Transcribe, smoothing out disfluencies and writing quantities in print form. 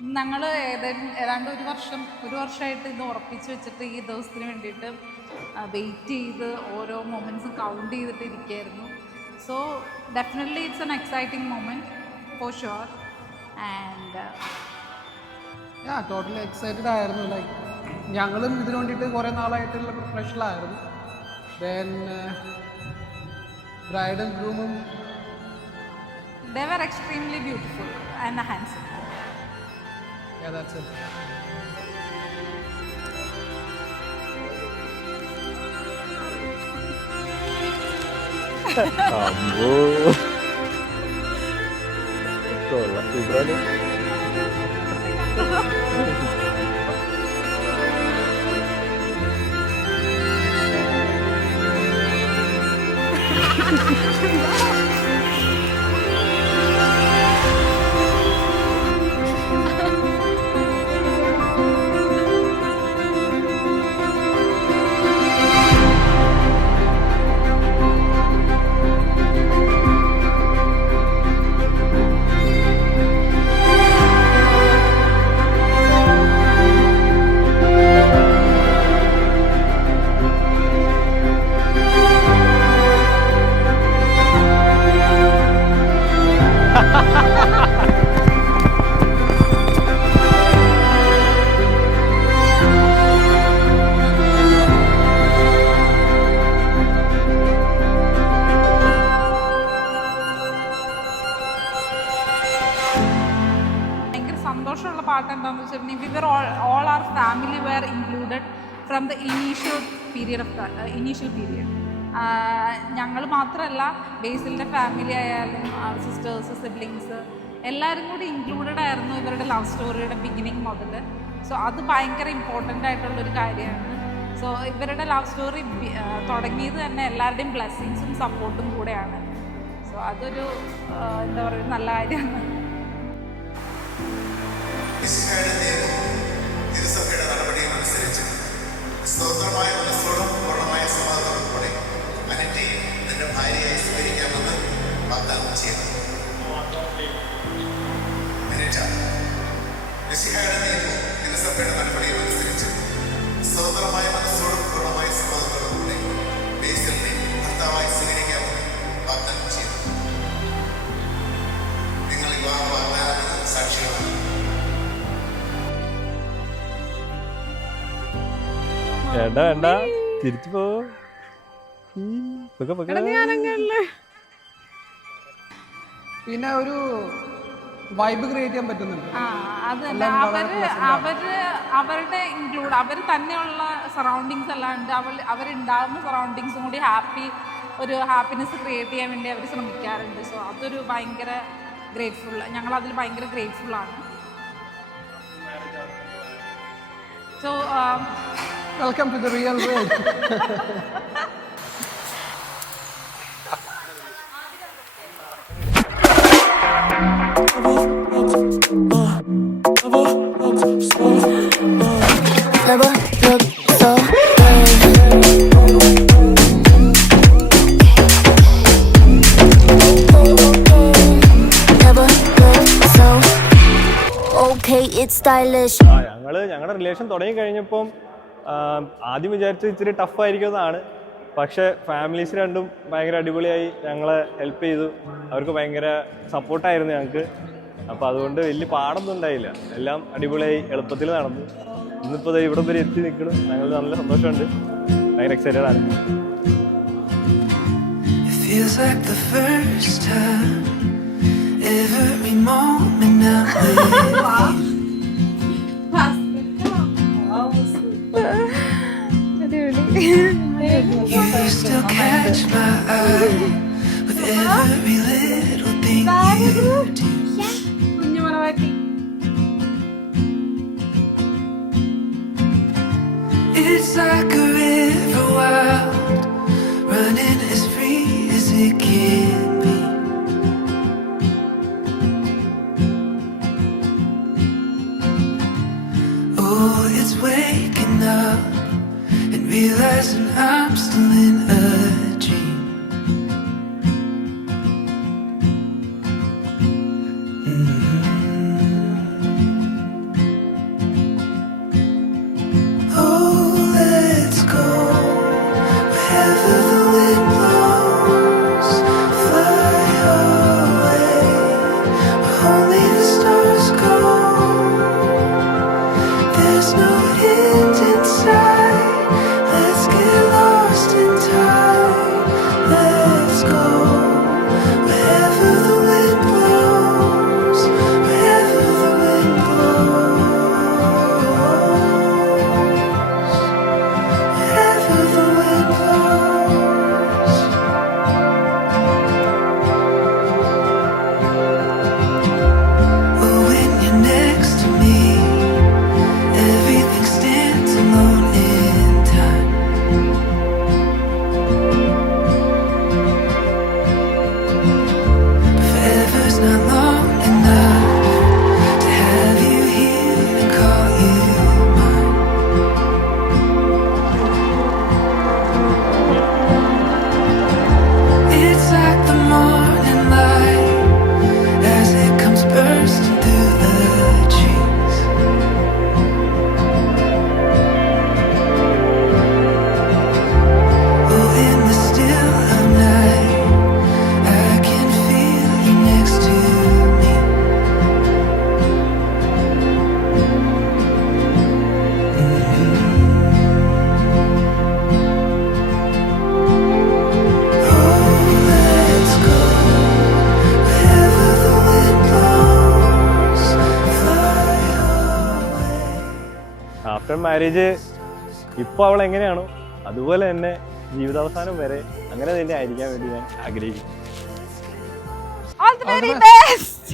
ഞങ്ങൾ ഏതാണ്ട് ഒരു വർഷമായിട്ട് ഇത് ഉറപ്പിച്ച് വെച്ചിട്ട് ഈ ദിവസത്തിന് വേണ്ടിയിട്ട് വെയിറ്റ് ചെയ്ത് ഓരോ മൊമെൻറ്റ്സും കൗണ്ട് ചെയ്തിട്ട് ഇരിക്കുകയായിരുന്നു. So definitely it's an exciting moment for sure. And totally excited ആയിരുന്നു. ലൈക്ക് ഞങ്ങളും ഇതിനു വേണ്ടിയിട്ട് കുറേ നാളായിട്ടുള്ള പ്രിപ്പറേഷനിലായിരുന്നു. ദെൻ ബ്രൈഡും ഗ്രൂമും they were extremely beautiful and handsome. Yeah, that's it. Ambo. Kolla, ibrani. സന്തോഷമുള്ള പാട്ട് എന്താണെന്ന് വെച്ചിട്ടുണ്ടെങ്കിൽ we were all our family were included from the initial period. ഞങ്ങൾ മാത്രമല്ല, ബേസിലിൻ്റെ ഫാമിലി ആയാലും സിസ്റ്റേഴ്സ്, സിബ്ലിങ്സ് എല്ലാവരും കൂടി ഇൻക്ലൂഡഡ് ആയിരുന്നു ഇവരുടെ ലവ് സ്റ്റോറിയുടെ ബിഗിനിങ് മുതൽ. സോ അത് ഭയങ്കര ഇമ്പോർട്ടൻ്റ് ആയിട്ടുള്ളൊരു കാര്യമാണ്. സോ ഇവരുടെ ലവ് സ്റ്റോറി തുടങ്ങിയത് തന്നെ എല്ലാവരുടെയും ബ്ലെസ്സിങ്സും സപ്പോർട്ടും കൂടെയാണ്. സോ അതൊരു എന്താ പറയുക, നല്ല കാര്യമാണ്. തിരുസഭയുടെ നടപടിയും അനുസരിച്ച് സ്വതന്ത്രമായ മനസ്സോടും പൂർണ്ണമായ സമ്മതത്തോടുകൂടെ അനറ്റയെ തന്റെ ഭാര്യയായി സ്വീകരിക്കാമെന്ന് വാഗ്ദാനം ചെയ്തു. മിശിഹായുടെ നിയമവും തിരുസഭയുടെ നടപടിയും അനുസരിച്ച് സ്വതന്ത്രമായ മനസ്സോടും പൂർണ്ണമായ സമ്മതത്തോടുകൂടെ ബേസിലിനെ ഭർത്താവായി സ്വീകരിക്കാമെന്ന് വാഗ്ദാനം ചെയ്തു. നിങ്ങൾ വിവാഹ വാഗ്ദാനത്തിന് സാക്ഷികളാണ്. വേണ്ട തിരിച്ചു പോ. പിന്നെ ഒരു വൈബ് ക്രിയേറ്റ് ചെയ്യാൻ പറ്റുന്നുണ്ട്. അത് തന്നെ അവരുടെ ഇൻക്ലൂഡ് അവർ തന്നെയുള്ള സറൗണ്ടിങ്സ് അല്ലാണ്ട് അവരുണ്ടാകുന്ന സറൗണ്ടിങ്സും കൂടി ഒരു ഹാപ്പിനെസ് ക്രിയേറ്റ് ചെയ്യാൻ വേണ്ടി അവർ ശ്രമിക്കാറുണ്ട്. സോ അതൊരു ഭയങ്കര ഞങ്ങളതിൽ ഭയങ്കര ഗ്രേറ്റ്ഫുള്ളാണ്. So welcome to the real world. ഞങ്ങളുടെ റിലേഷൻ തുടങ്ങി കഴിഞ്ഞപ്പം ആദ്യം വിചാരിച്ചത് ഇച്ചിരി ടഫായിരിക്കുന്നതാണ്. പക്ഷേ ഫാമിലീസ് രണ്ടും ഭയങ്കര അടിപൊളിയായി ഞങ്ങളെ ഹെൽപ്പ് ചെയ്തു. അവർക്ക് ഭയങ്കര സപ്പോർട്ടായിരുന്നു ഞങ്ങൾക്ക്. അപ്പോൾ അതുകൊണ്ട് വലിയ പാടൊന്നും ഉണ്ടായില്ല. എല്ലാം അടിപൊളിയായി എളുപ്പത്തിൽ നടന്നു. ഇന്നിപ്പോൾ ഇവിടെ വരെ എത്തി നിൽക്കണം. ഞങ്ങൾ നല്ല സന്തോഷമുണ്ട്, ഭയങ്കര എക്സൈറ്റഡ് ആണ്. You still catch my eye with every little thing you do. It's like a river wild, running as free as it can be. Oh, it's waking up and realizing I'm still in a dream. After marriage ഇപ്പോൾ അവൾ എങ്ങനെയാണോ അതുപോലെ തന്നെ ജീവിതാവസാനം വരെ അങ്ങനെ തന്നെ ആയിരിക്കാൻ വേണ്ടി ഞാൻ ആഗ്രഹിക്കുന്നു. All the very best.